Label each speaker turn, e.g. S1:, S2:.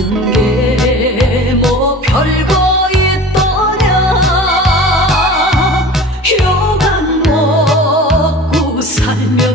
S1: 사는 게 뭐 별거 있더냐? 휴만 먹고 살면